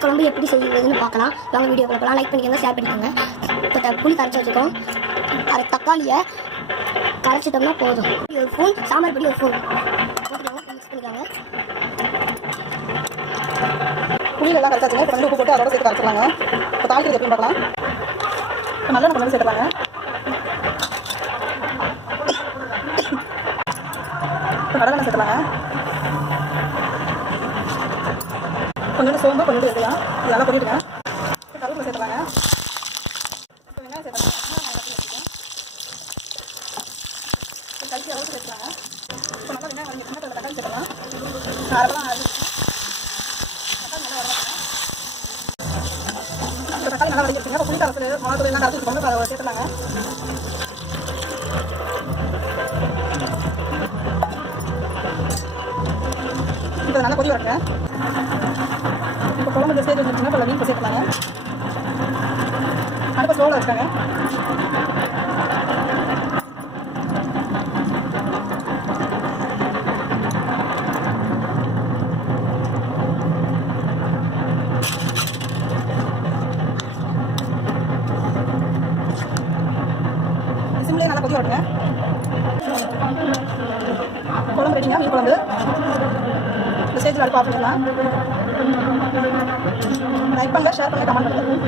மீன் குழம்பு எப்படி செய்வதுன்னு பார்க்கலாம். வாங்க வீடியோ பார்க்கலாம். லைக் பண்ணிக்கோங்க, ஷேர் பண்ணிக்கோங்க. இப்போ புளி கரைச்சி வச்சுக்கோம். அது தக்காளியை கரைச்சிட்டோம்னா போதும். ஒரு ஸ்பூன் சாம்பார் பொடி, ஒரு ஸ்பூன் போட்டுக்கோங்க. மிக்ஸ் பண்ணிக்கோங்க. புளியெல்லாம் கரைச்சாச்சுங்க. இப்போ வந்து உப்பு போட்டு அதோட சேர்த்து கரைச்சிடலாங்க. இப்போ தாளிக்கிறது எப்படின்னு பார்க்கலாம். இப்போ நல்லெண்ணெய் கொண்டு வந்து சேர்த்துப்பாங்க. இப்போ கடலெண்ணெய் சேர்த்துலாங்க. கொஞ்சோண்டு சோம்பு, கொஞ்சோண்டு எடுத்துக்கலாம். இது நல்லா பொரிட்டுங்க. இப்போ கருவேப்பிலை சேர்த்துலாங்க. இப்போ வெங்காயம் சேர்த்துலாங்க. இப்போ கறிக்கு அளவுக்கு சேர்த்துலாங்க. இப்போ நல்லா வெங்காயம் வதங்கிட்டுங்க. இப்போ தக்காளி சேர்த்துலாம். அரைப்பெல்லாம் இப்போ தக்காளி நல்லா வதங்கிடுச்சுங்க. இப்போ புளி கரைசல், மிளகாத்தூள் எல்லாம் கரைச்சி வச்சுக்கோங்க. இப்போ அதை சேர்த்துலாங்க. இப்போ நல்லா கொதி வரங்க. இப்போ குழம்பு ஸ்டேஜ் வந்துருச்சுங்க. இப்போ மீன் சேர்த்துலாங்க. அடுப்பை ஸ்லோவில் வச்சுக்காங்க. சிம்லேயே நல்லா கொதி வரங்க. குழம்பு ரெடிங்க. மீன் குழம்பு இந்த ஸ்டேஜில் அடுப்பு ஆஃப் பண்ணிடலாம். லைக் பண்ணுங்கள், ஷேர் பண்ணுங்கள், கமெண்ட் பண்ணுங்கள்.